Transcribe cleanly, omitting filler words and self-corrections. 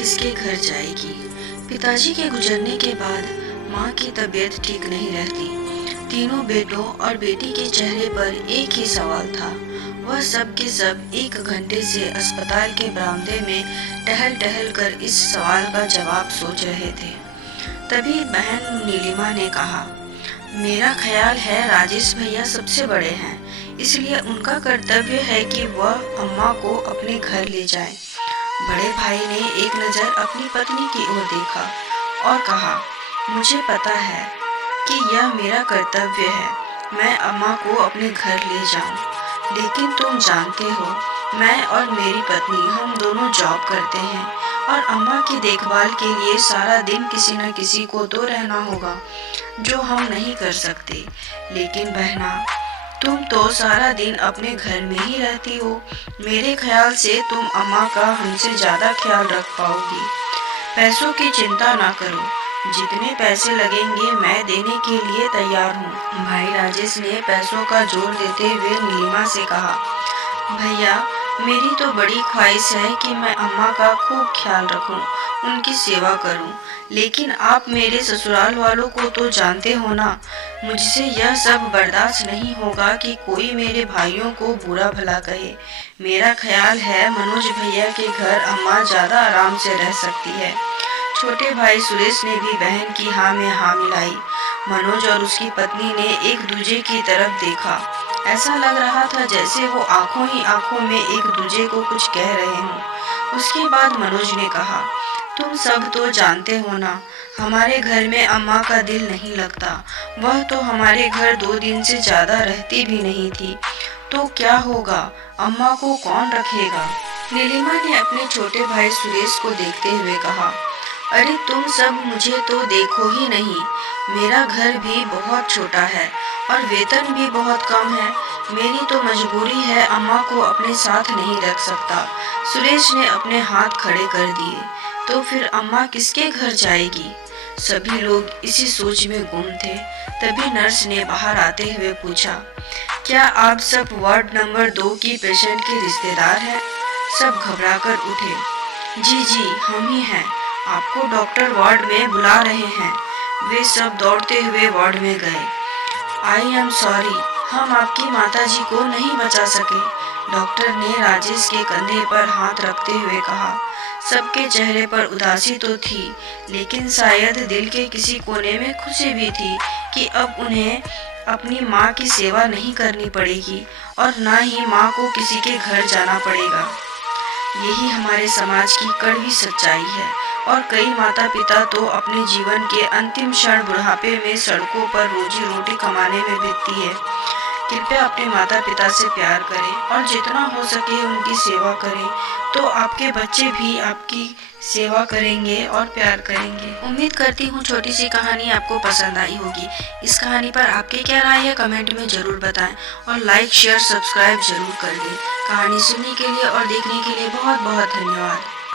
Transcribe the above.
किसके घर जाएगी। पिताजी के गुजरने के बाद माँ की तबीयत ठीक नहीं रहती। तीनों बेटों और बेटी के चेहरे पर एक ही सवाल था। वह सब के सब 1 घंटे से अस्पताल के बरामदे में टहल टहल कर इस सवाल का जवाब सोच रहे थे। तभी बहन नीलिमा ने कहा, मेरा ख्याल है राजेश भैया सबसे बड़े हैं, इसलिए उनका कर्तव्य है कि वह अम्मा को अपने घर ले जाएं। बड़े भाई ने एक नज़र अपनी पत्नी की ओर देखा और कहा, मुझे पता है कि यह मेरा कर्तव्य है, मैं अम्मा को अपने घर ले जाऊं। लेकिन तुम जानते हो, मैं और मेरी पत्नी हम दोनों जॉब करते हैं और अम्मा की देखभाल के लिए सारा दिन किसी न किसी को तो रहना होगा, जो हम नहीं कर सकते। लेकिन बहना, तुम तो सारा दिन अपने घर में ही रहती हो। मेरे ख्याल से तुम अम्मा का हमसे ज़्यादा ख्याल रख पाओगी। पैसों की चिंता ना करो, जितने पैसे लगेंगे मैं देने के लिए तैयार हूँ। भाई राजेश ने पैसों का जोर देते हुए नीलिमा से कहा, भैया, मेरी तो बड़ी ख्वाहिश है कि मैं अम्मा का खूब ख्याल रखूं, उनकी सेवा करूं। लेकिन आप मेरे ससुराल वालों को तो जानते हो ना, मुझसे यह सब बर्दाश्त नहीं होगा कि कोई मेरे भाइयों को बुरा भला कहे। मेरा ख्याल है मनोज भैया के घर अम्मा ज़्यादा आराम से रह सकती है। छोटे भाई सुरेश ने भी बहन की हाँ में हाँ मिलाई। मनोज और उसकी पत्नी ने एक दूजे की तरफ देखा। ऐसा लग रहा था जैसे वो आंखों ही आंखों में एक दूजे को कुछ कह रहे हों। उसके बाद मनोज ने कहा, तुम सब तो जानते हो ना, हमारे घर में अम्मा का दिल नहीं लगता। वह तो हमारे घर 2 दिन से ज़्यादा रहती भी नहीं थी। तो क्या होगा, अम्मा को कौन रखेगा। नीलिमा ने अपने छोटे भाई सुरेश को देखते हुए कहा, अरे तुम सब मुझे तो देखो ही नहीं, मेरा घर भी बहुत छोटा है और वेतन भी बहुत कम है। मेरी तो मजबूरी है, अम्मा को अपने साथ नहीं रख सकता। सुरेश ने अपने हाथ खड़े कर दिए। तो फिर अम्मा किसके घर जाएगी। सभी लोग इसी सोच में गुम थे। तभी नर्स ने बाहर आते हुए पूछा, क्या आप सब वार्ड नंबर 2 की पेशेंट के रिश्तेदार हैं। सब घबराकर उठे। जी जी, हम ही हैं, आपको डॉक्टर वार्ड में बुला रहे हैं। वे सब दौड़ते हुए वार्ड में गए। आई एम सॉरी, हम आपकी माताजी को नहीं बचा सके, डॉक्टर ने राजेश के कंधे पर हाथ रखते हुए कहा। सबके चेहरे पर उदासी तो थी, लेकिन शायद दिल के किसी कोने में खुशी भी थी कि अब उन्हें अपनी माँ की सेवा नहीं करनी पड़ेगी और ना ही माँ को किसी के घर जाना पड़ेगा। यही हमारे समाज की कड़वी सच्चाई है और कई माता पिता तो अपने जीवन के अंतिम क्षण बुढ़ापे में सड़कों पर रोजी रोटी कमाने में बीतती है। कृपया अपने माता पिता से प्यार करें और जितना हो सके उनकी सेवा करें, तो आपके बच्चे भी आपकी सेवा करेंगे और प्यार करेंगे। उम्मीद करती हूँ छोटी सी कहानी आपको पसंद आई होगी। इस कहानी पर आपकी क्या राय है कमेंट में ज़रूर बताएं और लाइक शेयर सब्सक्राइब जरूर कर दें। कहानी सुनने के लिए और देखने के लिए बहुत बहुत धन्यवाद।